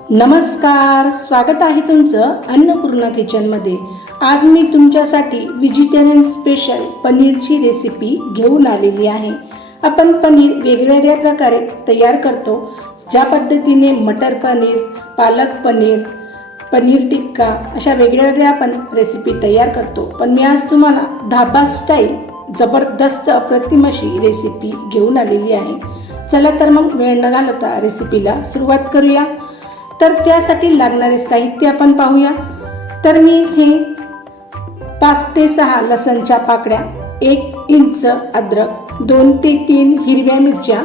नमस्कार स्वागत आहे तुमचं अन्नपूर्णा किचनमध्ये आज मी तुमच्यासाठी व्हेजिटेरियन स्पेशल पनीरची रेसिपी घेऊन आलेली आहे. आपण पनीर वेगवेगळ्या प्रकारे तयार करतो ज्या पद्धतीने मटर पनीर पालक पनीर पनीर टिक्का अशा वेगळ्या वेगळ्या आपण रेसिपी तयार करतो. पण मी आज तुम्हाला धाबा स्टाईल जबरदस्त अप्रतिम अशी रेसिपी घेऊन आलेली आहे. चला तर मग वेळ न घालवता रेसिपीला सुरुवात करूया. तर त्यासाठी लागणारे साहित्य आपण पाहूया. तर मी इथे पाच ते सहा लसणच्या पाकड्या एक इंच अद्रक दोन ते तीन हिरव्या मिरच्या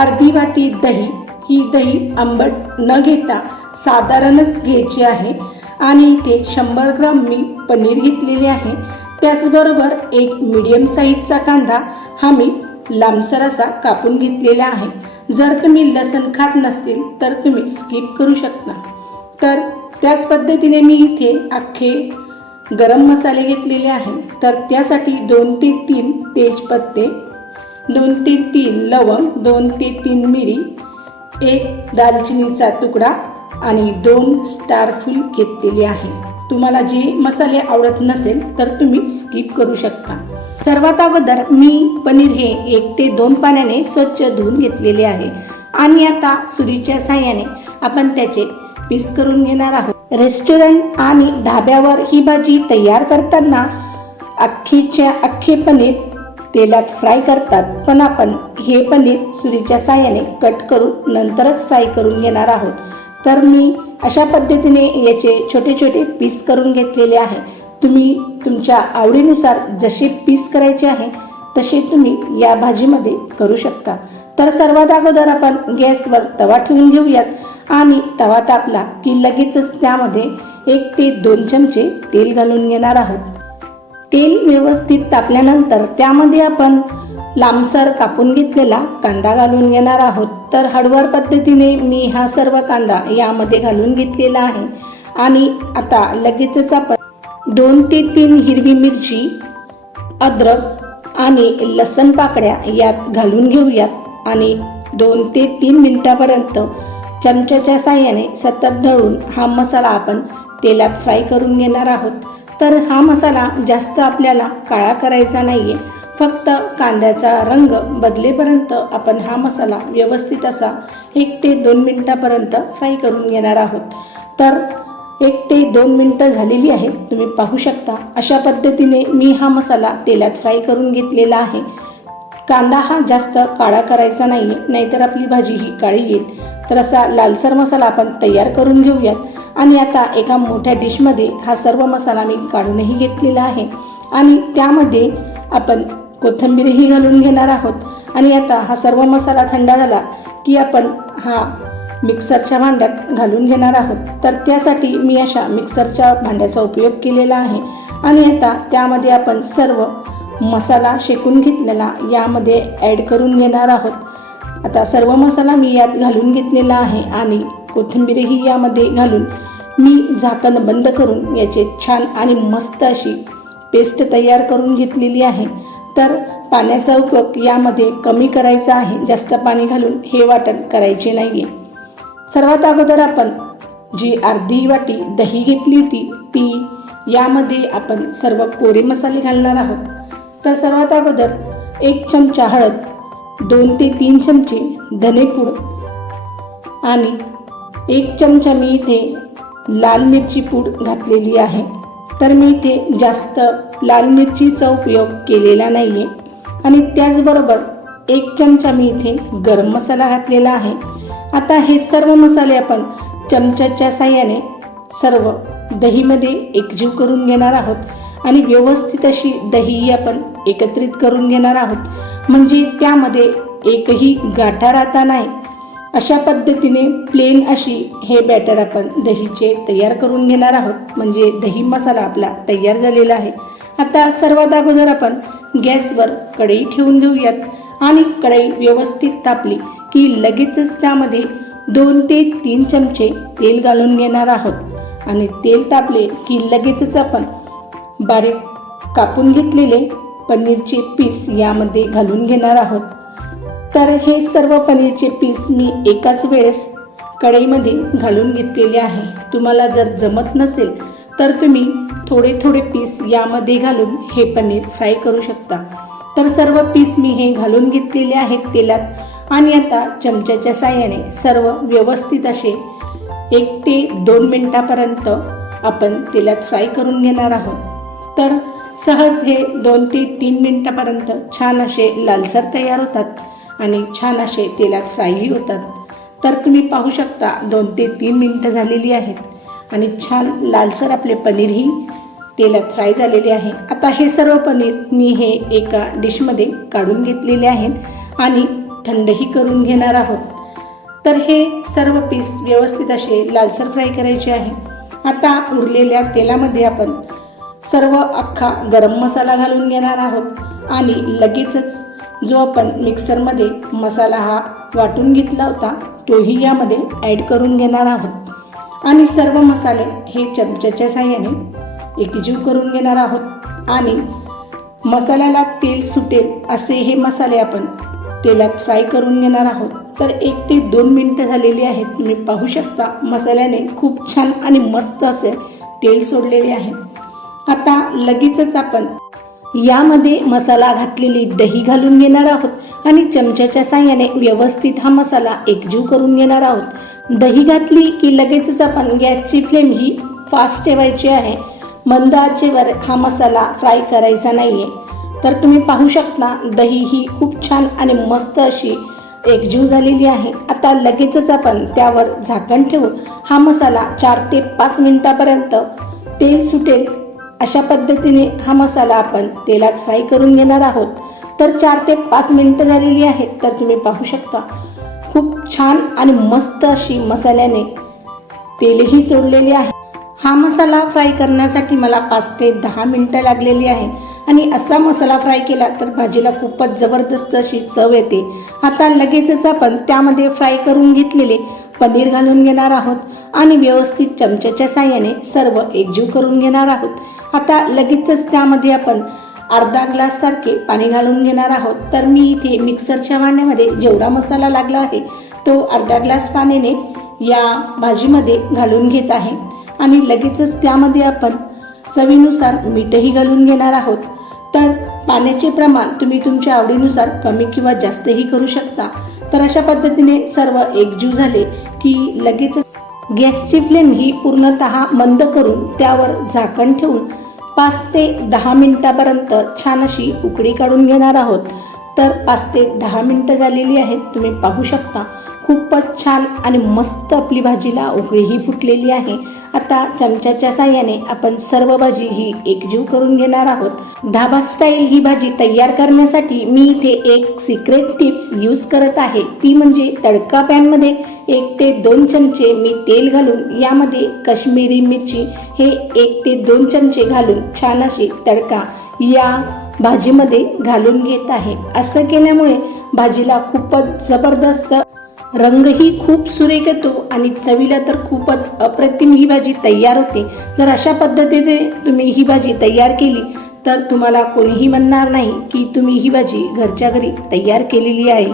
अर्धी वाटी दही. ही दही आंबट न घेता साधारणच घ्यायची आहे आणि इथे शंभर ग्राम मी पनीर घेतलेले आहे. त्याचबरोबर एक मीडियम साईजचा कांदा हा मी लांबसर असा कापून घेतलेला आहे. जर तुम्ही लसण खात नसतील तर तुम्ही स्किप करू शकता. तर त्याच पद्धतीने मी इथे अख्खे गरम मसाले घेतलेले आहे. तर त्यासाठी दोन ते तीन तेजपत्ते दोन ते तीन लवंग दोन ते तीन मिरी एक दालचिनीचा तुकडा आणि दोन स्टार फुल घेतलेले आहे. तुम्हाला जे मसाले आवडत नसेल तर तुम्ही स्किप करू शकता. सर्वात अगोदर मी पनीर हे एक ते दोन पाण्याने स्वच्छ धुवून घेतलेले आहे. आणि आता सुरीच्या साह्याने आपण त्याचे पीस करून घेणार आहोत. रेस्टॉरंट आणि धाब्यावर ही भाजी तयार करताना अख्खीच्या अख्खे पनीर तेलात फ्राय करतात. पण आपण हे पनीर सुरीच्या साह्याने कट करून नंतरच फ्राय करून घेणार आहोत. तर मी अशा पद्धतीने याचे छोटे छोटे पीस करून घेतलेले आहे. तुम्ही तुमच्या आवडीनुसार जसे पीस करायचे आहे तसे तुम्ही या भाजीमध्ये करू शकता. तर सर्वात अगोदर आपण गॅसवर तवा ठेवून घेऊयात आणि तवा तापला की लगेचच त्यामध्ये एक ते दोन चमचे तेल घालून घेणार आहोत. तेल व्यवस्थित तापल्यानंतर त्यामध्ये आपण लांबसर कापून घेतलेला कांदा घालून घेणार आहोत. तर हळूवार पद्धतीने मी हा सर्व कांदा यामध्ये घालून घेतलेला आहे. आणि आता लगेचच आपण दोन ते तीन हिरवी मिरची अद्रक आणि लसण पाकड्या यात घालून घेऊयात. आणि दोन ते तीन मिनिटापर्यंत चमच्याच्या साह्याने सतत ढळून हा मसाला आपण तेलात फ्राय करून घेणार आहोत. तर हा मसाला जास्त आपल्याला काळा करायचा नाही आहे फक्त कांद्याचा रंग बदलेपर्यंत आपण हा मसाला व्यवस्थित असा एक ते दोन मिनटापर्यंत फ्राय करून घेणार आहोत. तर एक ते दोन मिनटं झालेली आहेत. तुम्ही पाहू शकता अशा पद्धतीने मी हा मसाला तेलात फ्राय करून घेतलेला आहे. कांदा हा जास्त काळा करायचा नाही आहे नाहीतर आपली भाजी ही काळी येईल. तर असा लालसर मसाला आपण तयार करून घेऊयात. आणि आता एका मोठ्या डिशमध्ये हा सर्व मसाला मी काढूनही घेतलेला आहे. आणि त्यामध्ये आपण कोथिंबीरही घालून घेणार आहोत. आणि आता हा सर्व मसाला थंड झाला की आपण हा मिक्सरच्या भांड्यात घालून घेणार आहोत. तर त्यासाठी मी अशा मिक्सरच्या भांड्याचा उपयोग केलेला आहे. आणि आता त्यामध्ये आपण सर्व मसाला शेकून घेतलेला यामध्ये ॲड करून घेणार आहोत. आता सर्व मसाला मी यात घालून घेतलेला आहे आणि कोथिंबीरही यामध्ये घालून मी झाकण बंद करून याचे छान आणि मस्त अशी पेस्ट तयार करून घेतलेली आहे. तर पाण्याचा उपयोग यामध्ये कमी करायचा आहे. जास्त पाणी घालून हे वाटण करायचे नाही आहे सर्वात अगोदर आपण जी अर्धी वाटी दही घेतली होती ती यामध्ये आपण सर्व कोरे मसाले घालणार आहोत. तर सर्वात अगोदर एक चमचा हळद दोन ते तीन चमचे धनेपूड आणि एक चमचा मी इथे लाल मिरची पूड घातलेली आहे. तर मी इथे जास्त लाल मिरचीचा उपयोग केलेला नाही आहे आणि त्याचबरोबर एक चमचा मी इथे गरम मसाला घातलेला आहे. आता हे सर्व मसाले आपण चमच्याच्या साह्याने सर्व दहीमध्ये एकजीव करून घेणार आहोत. आणि व्यवस्थित अशी दही आपण एकत्रित करून घेणार आहोत. म्हणजे त्यामध्ये एकही गाठा राहता नाही. अशा पद्धतीने प्लेन अशी हे बॅटर आपण दहीचे तयार करून घेणार आहोत. म्हणजे दही मसाला आपला तयार झालेला आहे. आता सर्वात अगोदर आपण गॅसवर कढई ठेवून घेऊयात. आणि कढई व्यवस्थित तापली की लगेचच त्यामध्ये दोन ते तीन चमचे तेल घालून घेणार आहोत. आणि तेल तापले की लगेचच आपण बारीक कापून घेतलेले पनीरचे पीस यामध्ये घालून घेणार आहोत. तर हे सर्व पनीरचे पीस मी एकाच वेळेस कढईमध्ये घालून घेतलेले आहे. तुम्हाला जर जमत नसेल तर तुम्ही थोडे थोडे पीस यामध्ये घालून हे पनीर फ्राय करू शकता. तर सर्व पीस मी हे घालून घेतलेले आहेत तेलात आणि आता चमच्याच्या साह्याने सर्व व्यवस्थित असे एक ते दोन मिनटापर्यंत आपण तेलात फ्राय करून घेणार आहोत. तर सहज हे दोन ते तीन मिनटापर्यंत छान असे लालसर तयार होतात. आणि छान असे तेलात फ्रायही होतात. तर तुम्ही पाहू शकता दोन ते तीन मिनटं झालेली आहेत. आणि छान लालसर आपले पनीरही तेलात फ्राय झालेले आहे. आता हे सर्व पनीर मी हे एका डिशमध्ये काढून घेतलेले आहेत आणि थंडही करून घेणार आहोत. तर हे सर्व पीस व्यवस्थित असे लालसर फ्राय करायचे आहे. आता उरलेल्या तेलामध्ये आपण सर्व अख्खा गरम मसाला घालून घेणार आहोत. आणि लगेचच जो आपण मिक्सरमध्ये मसाला हा वाटून घेतला होता तोही यामध्ये ॲड करून घेणार आहोत. आणि सर्व मसाले हे चमच्याच्या साह्याने एकजीव करून घेणार आहोत. आणि मसाल्याला तेल सुटेल असे हे मसाले आपण तेलात फ्राय करून घेणार आहोत. तर एक ते दोन मिनटं झालेली आहेत. तुम्ही पाहू शकता मसाल्याने खूप छान आणि मस्त असे तेल सोडलेले आहे. आता लगेचच आपण यामध्ये मसाला घातलेली दही घालून घेणार आहोत आणि चमच्याच्या साह्याने व्यवस्थित हा मसाला एकजीव करून घेणार आहोत. दही घातली की लगेचच आपण गॅसची फ्लेम ही फास्ट ठेवायची आहे. मंद आचेवर हा मसाला फ्राय करायचा नाही आहे तर तुम्ही पाहू शकता दही ही खूप छान आणि मस्त अशी एकजीव झालेली आहे. आता लगेचच आपण त्यावर झाकण ठेवून हा मसाला चार ते पाच मिनिटापर्यंत तेल सुटेल. अशा पद्धतीने हा मसाला आपण तेलात फ्राय करून घेणार आहोत. तर चार ते पाच मिनिटं झालेली आहेत तर तुम्ही पाहू शकता. खूप छान आणि मस्त अशी मसाल्याने तेलही सोडलेले आहे. हा मसाला फ्राय करण्यासाठी मला पाच ते दहा मिनटं लागलेली आहे. आणि असा मसाला फ्राय केला तर भाजीला खूपच जबरदस्त अशी चव येते. आता लगेचच आपण त्यामध्ये फ्राय करून घेतलेले पनीर घालून घेणार आहोत आणि व्यवस्थित चमच्याच्या साह्याने सर्व एकजीव करून घेणार आहोत. आता लगेचच त्यामध्ये आपण अर्धा ग्लास सारखे पाणी घालून घेणार आहोत. तर मी इथे मिक्सरच्या भांड्यामध्ये जेवढा मसाला लागला आहे तो अर्धा ग्लास पाण्याने या भाजीमध्ये घालून घेत आहे. आणि लगेचच त्यामध्ये आपण चवीनुसार मीठही घालून घेणार आहोत. तर पाण्याचे प्रमाण तुम्ही तुमच्या आवडीनुसार कमी किंवा जास्तही करू शकता. तर अशा पद्धतीने सर्व एकजीव झाले की लगेच गॅसची फ्लेम ही पूर्णतः मंद करून त्यावर झाकण ठेवून पाच ते दहा मिनटापर्यंत छान अशी उकडी काढून घेणार आहोत. तर पाच ते दहा मिनटं झालेली आहेत. तुम्ही पाहू शकता खूपच छान आणि मस्त आपली भाजीला उकळीही फुटलेली आहे. आता चमच्याच्या साह्याने आपण सर्व भाजी ही एकजीव करून घेणार आहोत. धाबा स्टाईल ही भाजी तयार करण्यासाठी मी इथे एक सिक्रेट टिप्स यूज करत आहे. ती म्हणजे तडका पॅनमध्ये एक ते दोन चमचे मी तेल घालून यामध्ये काश्मीरी मिरची हे एक ते दोन चमचे घालून छान अशी तडका या भाजीमध्ये घालून घेत आहे. असं केल्यामुळे भाजीला खूपच जबरदस्त रंगही खूप सुरेख येतो आणि चवीला तर खूपच अप्रतिम ही भाजी तयार होते. जर अशा पद्धतीने तुम्ही ही भाजी तयार केली तर तुम्हाला कोणीही म्हणणार नाही की तुम्ही ही भाजी घरच्या घरी तयार केलेली आहे.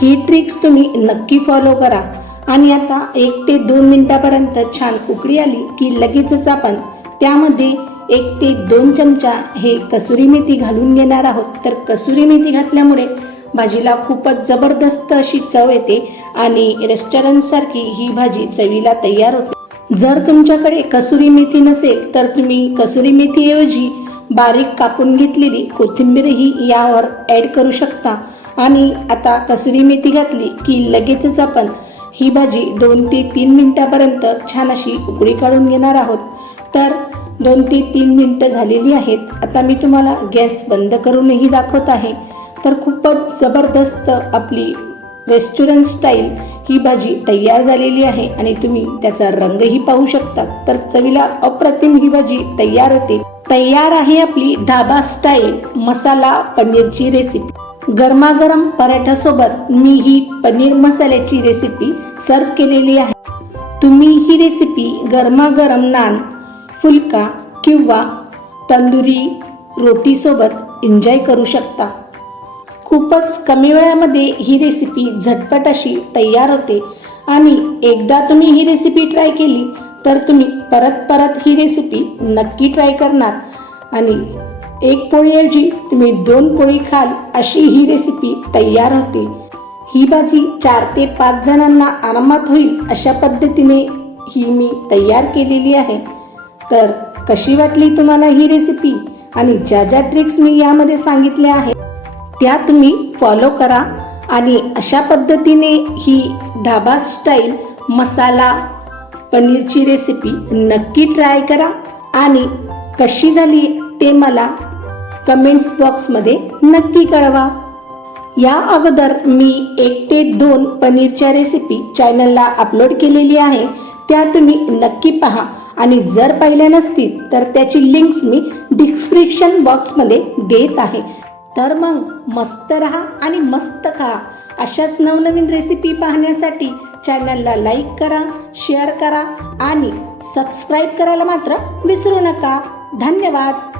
ही ट्रिक्स तुम्ही नक्की फॉलो करा. आणि आता एक ते दोन मिनटापर्यंत छान उकळी आली की लगेचच आपण त्यामध्ये एक ते दोन चमचा हे कसुरी मेथी घालून घेणार आहोत. तर कसुरी मेथी घातल्यामुळे भाजीला खूपच जबरदस्त अशी चव येते आणि रेस्टॉरंटसारखी ही भाजी चवीला तयार होते. जर तुमच्याकडे कसुरी मेथी नसेल तर तुम्ही कसुरी मेथीऐवजी बारीक कापून घेतलेली कोथिंबीरही यावर ॲड करू शकता. आणि आता कसुरी मेथी घातली की लगेचच आपण ही भाजी दोन ते तीन मिनटापर्यंत छान अशी उकळी काढून घेणार आहोत. तर दोन ते तीन मिनटं झालेली आहेत. आता मी तुम्हाला गॅस बंद करूनही दाखवत आहे. तर खूपच जबरदस्त आपली रेस्टॉरंट स्टाईल ही भाजी तयार झालेली आहे आणि तुम्ही त्याचा रंगही पाहू शकता. तर चवीला अप्रतिम ही भाजी तयार होते. तयार आहे आपली धाबा स्टाईल मसाला पनीरची रेसिपी गरमागरम पराठ्यासोबत मी ही पनीर मसाल्याची रेसिपी सर्व केलेली आहे. तुम्ही ही रेसिपी गरमागरम नान फुलका किंवा तंदुरी रोटीसोबत एन्जॉय करू शकता. खूपच कमी वेळामध्ये ही रेसिपी झटपट अशी तयार होते. आणि एकदा तुम्ही ही रेसिपी ट्राय केली तर तुम्ही परत परत ही रेसिपी नक्की ट्राय करणार. आणि एक पोळीऐवजी तुम्ही दोन पोळी खाल अशी ही रेसिपी तयार होते. ही भाजी चार ते पाच जणांना आरामात होईल अशा पद्धतीने ही मी तयार केलेली आहे. तर कशी वाटली तुम्हाला ही रेसिपी आणि ज्या ज्या ट्रिक्स मी यामध्ये सांगितल्या आहेत त्या तुम्ही फॉलो करा. आणि अशा पद्धतीने ही ढाबा स्टाईल मसाला पनीरची रेसिपी नक्की ट्राय करा. आणि कशी झाली ते मला कमेंट्स बॉक्समध्ये नक्की कळवा. या अगोदर मी एक ते दोन पनीरच्या रेसिपी चॅनलला अपलोड केलेली आहे. त्या तुम्ही नक्की पहा. आणि जर पाहिल्या नसतील तर त्याची लिंक्स मी डिस्क्रिप्शन बॉक्समध्ये देत आहे. तर मग मस्त रहा आणि मस्त खा. अशाच नवनवीन रेसिपी पाहण्यासाठी चॅनलला लाईक करा शेअर करा आणि सबस्क्राईब करायला मात्र विसरू नका. धन्यवाद.